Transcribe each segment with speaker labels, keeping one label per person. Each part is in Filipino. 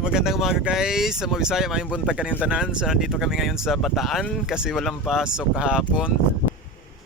Speaker 1: So magandang umaga guys sa mga Bisaya, mayong buntag kaniyong tanan. So nandito kami ngayon sa Bataan kasi walang pasok kahapon.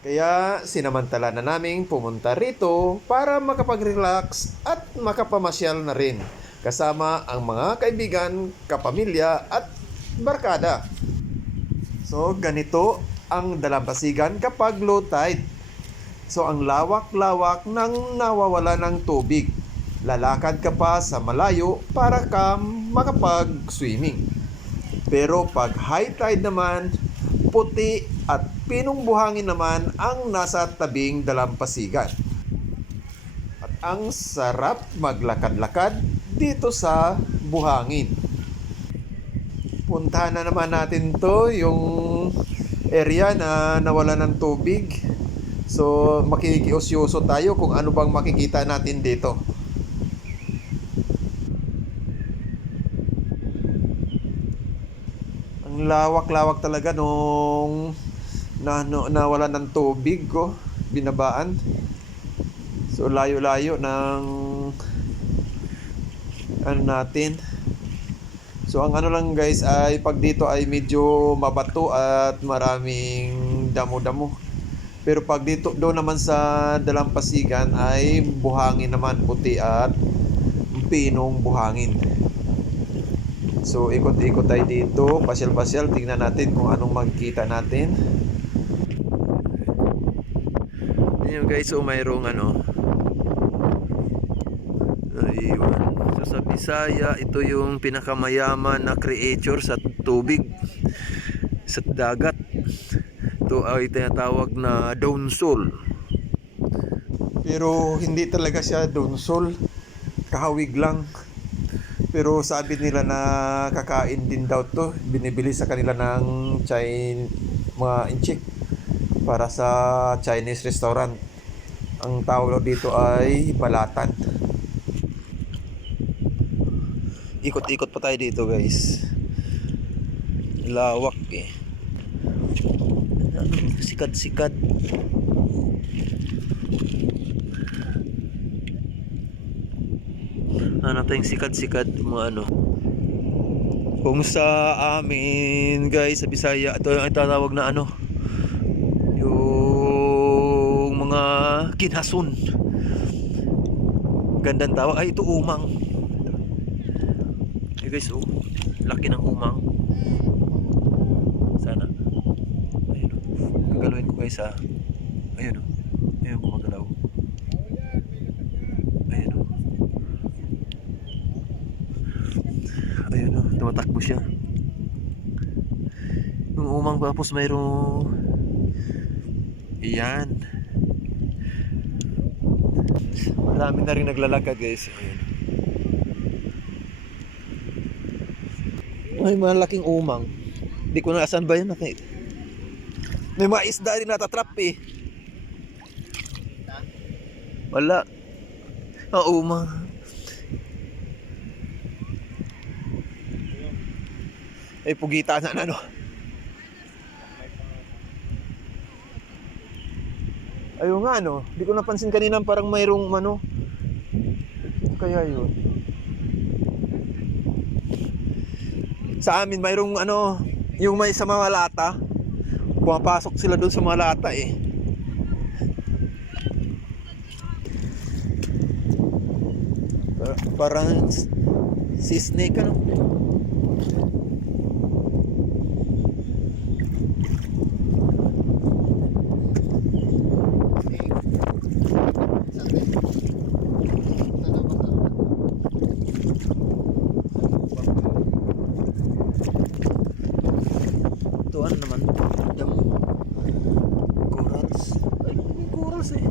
Speaker 1: Kaya sinamantala na naming pumunta rito para makapag-relax at makapamasyal na rin. Kasama ang mga kaibigan, kapamilya at barkada. So ganito ang dalampasigan kapag low tide. So ang lawak-lawak ng nawawala ng tubig. Lalakad ka pa sa malayo para ka makapag-swimming. Pero pag high tide naman, puti at pinong buhangin naman ang nasa tabing dalampasigan. At ang sarap maglakad-lakad dito sa buhangin. Puntahan na naman natin to, yung area na nawala ng tubig. So, makikiusyoso tayo kung ano bang makikita natin dito. Lawak-lawak talaga nung na, no, nawala ng tubig ko, binabaan. So, layo-layo ng ano natin. So ang ano lang guys ay pag dito ay medyo mabato at maraming damo-damo. Pero pag dito doon naman sa Dalampasigan ay buhangin naman puti at pinong buhangin. So ikot-ikot tayo dito, pasyal-pasyal, tingnan natin kung anong makikita natin. Ayun guys, so mayroong ano. Ayun. So sa Bisaya, ito yung pinakamayaman na creature sa tubig, sa dagat. Ito ay tinatawag na downsol. Pero hindi talaga siya downsol. Kahawig lang. Pero sabi nila na kakain din daw to. Binibili sa kanila ng Chin mga inchik para sa Chinese restaurant. Ang tawag dito ay balatan. Ikot-ikot pa tayo dito guys. Lawak eh. Sikat-sikat. Ano tayong sikat-sikat mga ano. Kung sa amin guys sa Bisaya ito yung tatawag na ano yung mga kinhason gandang tawag ay ito umang eh guys, oh, laki ng umang. Sana. Ayun, oh. Gagalawin ko guys ha. Ayun, oh. Ayun, gumagalaw. Ayun, oh. Ayun, oh. Tumatakbo siya. Yung umang tapos mayroong... Iyan. Marami na rin naglalakad guys. Ayun. May malaking umang. Hindi ko na asan ba yan nakita. May mga isda rin natatrap eh. Wala. Ang umang. Ay pugita na ano. Ayun nga no. Hindi ko napansin kanina parang mayroong ano. Kaya yun. sa amin mayroong ano, yung may sa mga lata. Pumapasok sila doon sa mga lata eh. Par- Parang si snake ano. Ito ano naman? Damo. Corals. Ay, corals eh.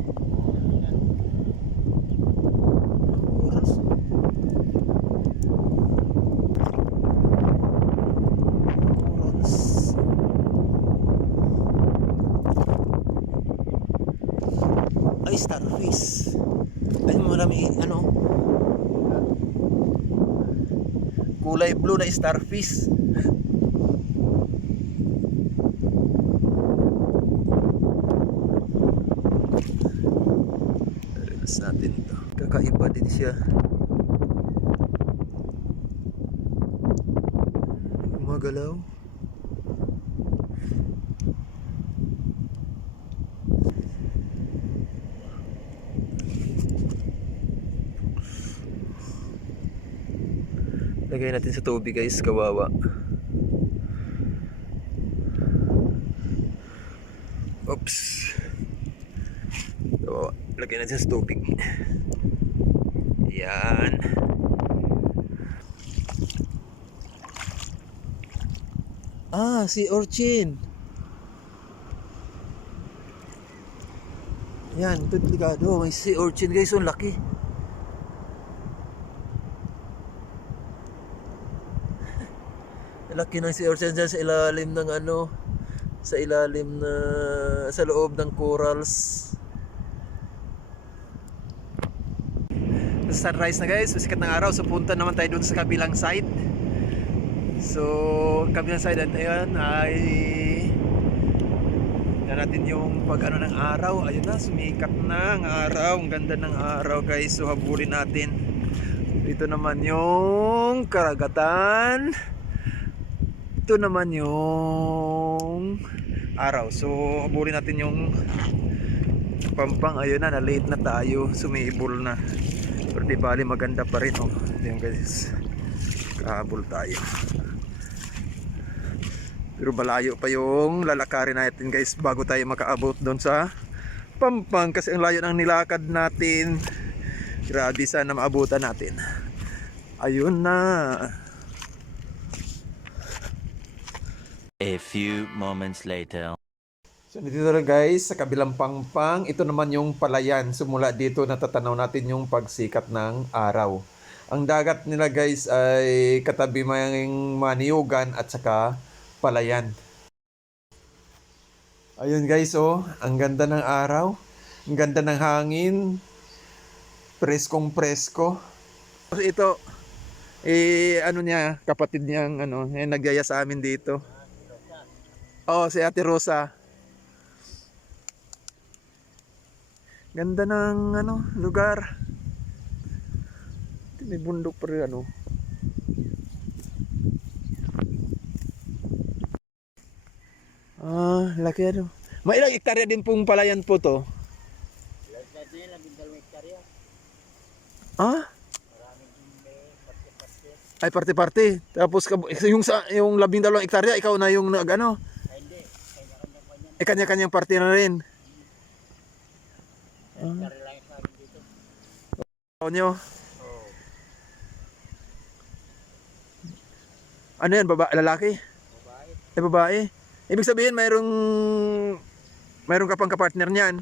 Speaker 1: Starfish. Ay, ano? Kulay blue na starfish. Relax natin ito. Kakaiba din siya. gumagalaw. Lagay natin sa tubig guys, kawawa. Oops. Kawawa. Lagay natin sa tubig. Yan. Ah, si Orchin. Yan, ito delikado. May si Orchin guys, ang laki. Laki ng si Orchin dyan sa ilalim ng ano, sa ilalim na, sa loob ng corals. Sunrise na guys, sikat ng araw. So punta naman tayo dun sa kabilang side. So, kabilang side at ayan ay Tingnan natin yung pag ano ng araw. Ayun na, sumikat na ang araw. Ang ganda ng araw guys. So, habulin natin. Dito naman yung karagatan. Ito naman yung araw. So, habulin natin yung pampang. Ayun na, na-late na tayo. Sumibol na. Pero di bali maganda pa rin. Oh. Yung guys. Kahabol tayo. Pero malayo pa yung lalakarin natin guys bago tayo makaabot doon sa Pampang kasi ang layo ng nilakad natin. Grabe sana maabutan natin. Ayun na.
Speaker 2: A few moments later.
Speaker 1: So dito na guys sa kabilang pangpang, ito naman yung palayan. Sumula dito natatanaw natin yung pagsikat ng araw. Ang dagat nila guys ay katabi mayang maniyugan at saka palayan. Ayun guys oh, ang ganda ng araw. Ang ganda ng hangin. Preskong presko. Ito, eh ano niya, kapatid niyang ano, eh, nagyaya sa amin dito. Oh, si Ate Rosa. Ganda ng ano, lugar. May bundok pa rin ano. Ah, laki ano. May ilang hektarya din pong palayan po to. Ah? Ay, parte-parte. Tapos yung sa yung labing dalawang hektarya, ikaw na yung nag ano? Eh, kanya-kanyang parte na rin. Ah. Ano nyo? Ano yan, baba, lalaki? Babae. Eh, babae. Ibig sabihin, mayroong mayroong ka pang kapartner niyan.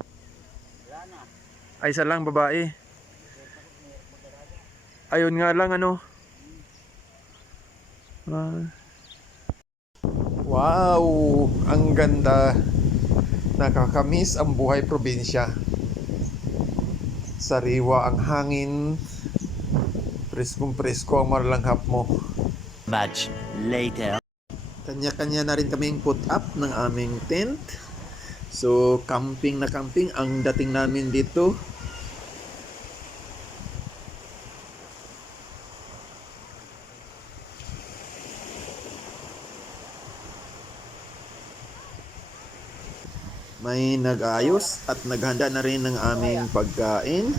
Speaker 1: Ay, isa lang, babae. Ayun nga lang, ano. Ah. Wow! Ang ganda. Nakakamiss ang buhay probinsya. Sariwa ang hangin. Preskong presko ang marlanghap mo.
Speaker 2: Much later.
Speaker 1: Kanya-kanya na rin kaming put up ng aming tent. So, camping na camping ang dating namin dito. May nag-ayos at naghanda na rin ng aming pagkain.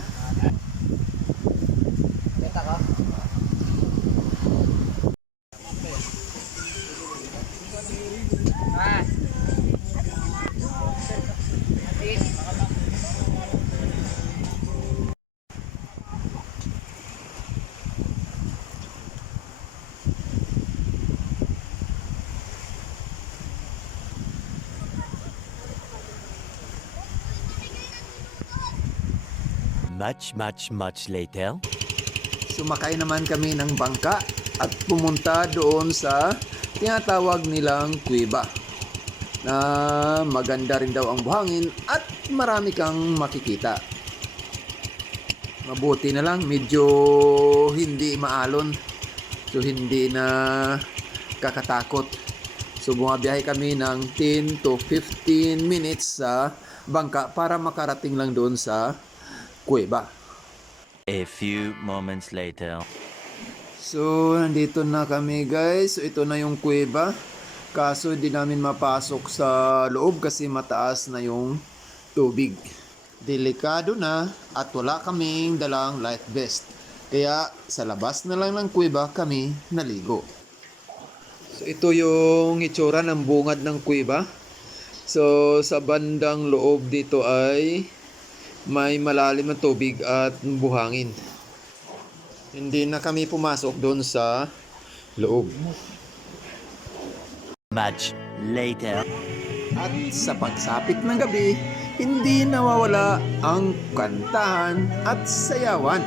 Speaker 2: Much, much, much later.
Speaker 1: Sumakay naman kami ng bangka at pumunta doon sa tinatawag nilang kuweba na maganda rin daw ang buhangin at marami kang makikita. Mabuti na lang, medyo hindi maalon. So hindi na kakatakot. So bumabiyahe kami ng 10 to 15 minutes sa bangka para makarating lang doon sa kuweba.
Speaker 2: A few moments later.
Speaker 1: So, nandito na kami guys. So, ito na yung kuweba. Kaso, hindi namin mapasok sa loob kasi mataas na yung tubig. Delikado na at wala kaming dalang life vest. Kaya, sa labas na lang ng kuweba kami naligo. So, ito yung itsura ng bungad ng kuweba. So, sa bandang loob dito ay may malalim na tubig at buhangin. Hindi na kami pumasok doon sa loob.
Speaker 2: Much later.
Speaker 1: At sa pagsapit ng gabi, hindi nawawala ang kantahan at sayawan.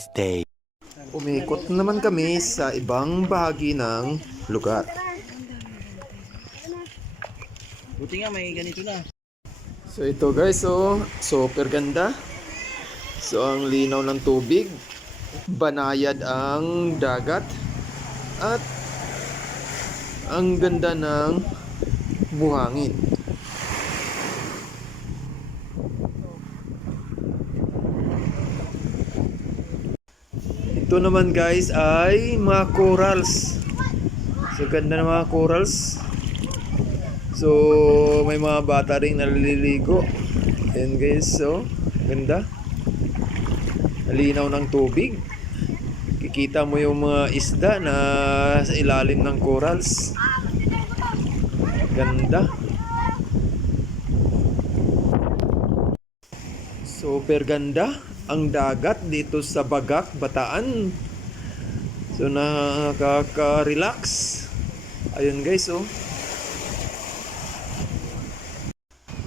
Speaker 2: Next day.
Speaker 1: Umikot naman kami sa ibang bahagi ng lugar.
Speaker 3: Buti nga may ganito na.
Speaker 1: So ito guys, so super ganda. So ang linaw ng tubig, banayad ang dagat at ang ganda ng buhangin. Ito naman guys ay mga corals. So ganda ng mga corals. So, may mga bata rin naliligo. Ayan guys, so, ganda. Nalinaw ng tubig. Kikita mo yung mga isda na sa ilalim ng corals. Ganda. Super ganda ang dagat dito sa Bagak, Bataan. So nakaka-relax. Ayun guys, oh.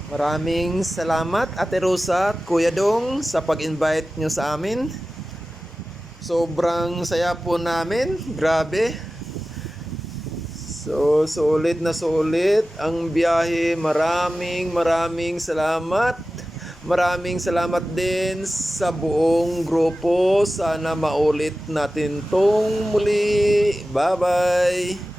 Speaker 1: Maraming salamat Ate Rosa at Kuya Dong sa pag-invite nyo sa amin. Sobrang saya po namin. Grabe. So, sulit na sulit ang biyahe. Maraming maraming salamat. Maraming salamat din sa buong grupo. Sana maulit natin tong muli. Bye-bye.